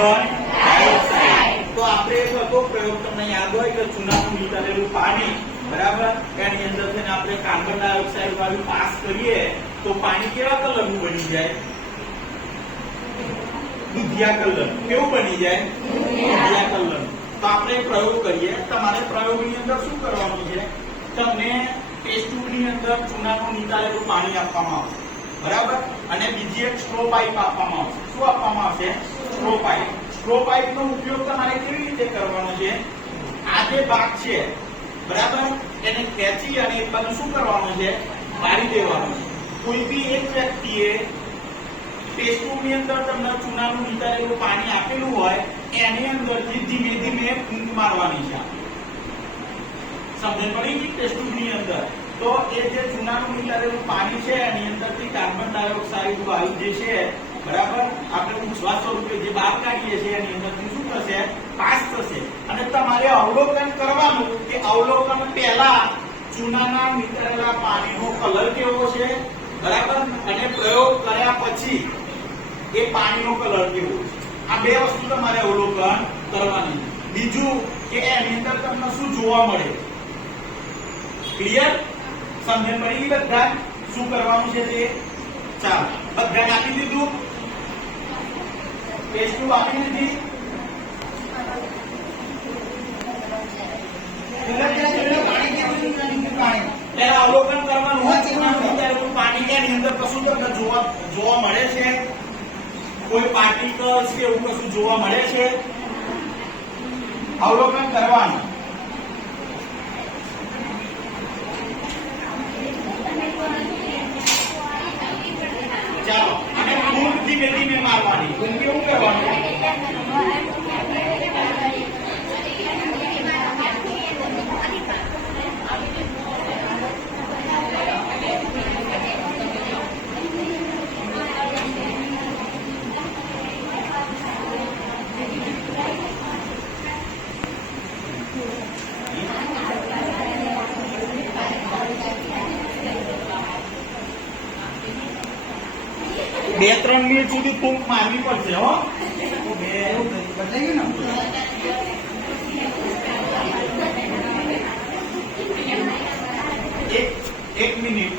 Carbon dioxide. તો આપણે એક હતો પ્રયોગ તમને યાદ હોય કે ચૂનાનું નીતરેલું પાણી બરાબર એની અંદર છે ને આપણે કાર્બન ડાયોક્સાઇડ વાળું પાસ કરીએ તો પાણી કેવા કલરનું બની જાય? દૂધિયા કલર. કેવું બની જાય? દૂધિયા કલર. તો આપણે પ્રયોગ કરીએ. તમારે પ્રયોગની અંદર શું કરવાનું છે? તમને ટેસ્ટ ટ્યુબની અંદર ચૂનાનું નીતારેલું પાણી આપવામાં આવશે બરાબર અને બીજી એક સ્ટ્રો પાઇપ આપવામાં આવશે. શું આપવામાં આવશે? Straw pipe. સ્ટ્રો પાઇપનો ઉપયોગ તમારે કેવી રીતે કરવાનો છે? આ જે ભાગ છે બરાબર એને ખેંચી અને એક બાજુ શું કરવાનું છે? વાળી દેવાનું છે. કોઈ બી એક વ્યક્તિએ ટેસ્ટ ટ્યુબની અંદર તમને ચૂનાનું નીતારેલું પાણી આપેલું હોય એની અંદરથી ધીમે ધીમે ફૂંક મારવાની છે. સમજણ પડી ગઈ? ટેસ્ટ ટ્યુબની અંદર તો એ જે ચૂનાનું નીતારેલું પાણી છે એની અંદરથી કાર્બન ડાયોક્સાઇડ વાયુ જે છે બરાબર આપણે ઉચ્છવાસ સ્વરૂપે જે બહાર કાઢીએ છીએ એની અંદરથી શું થશે? પાસ થશે. અને તમારે અવલોકન કરવાનું કે અવલોકન પહેલા ચૂનાના નીતરેલા પાણીનો કલર કેવો છે બરાબર અને પ્રયોગ કર્યા પછી એ પાણીનો કલર કેવો છે. આ બે વસ્તુ તમારે અવલોકન કરવાની. બીજું કે એની અંદર તમને શું જોવા મળે? ક્લિયર? સમજણ પડી ગઈ બધા? શું કરવાનું છે તે? ચાલો બધા આપી દીધું. ટેસ્ટ ટ્યુબ આપી દીધી. પહેલા અવલોકન કરવાનું હોય ચૂનાનું પાણી એની અંદર કશું તમને જોવા મળે છે? કોઈ પાર્ટિકલ્સ કે એવું કશું જોવા મળે છે? અવલોકન કરવાનું. ચાલો અને ફૂંક ધીમે ધીમે મારવાની. ફૂંક કેવું કરવાનું? બે ત્રણ મિનિટ સુધી ફૂંક મારવી પડશે હો. એક મિનિટ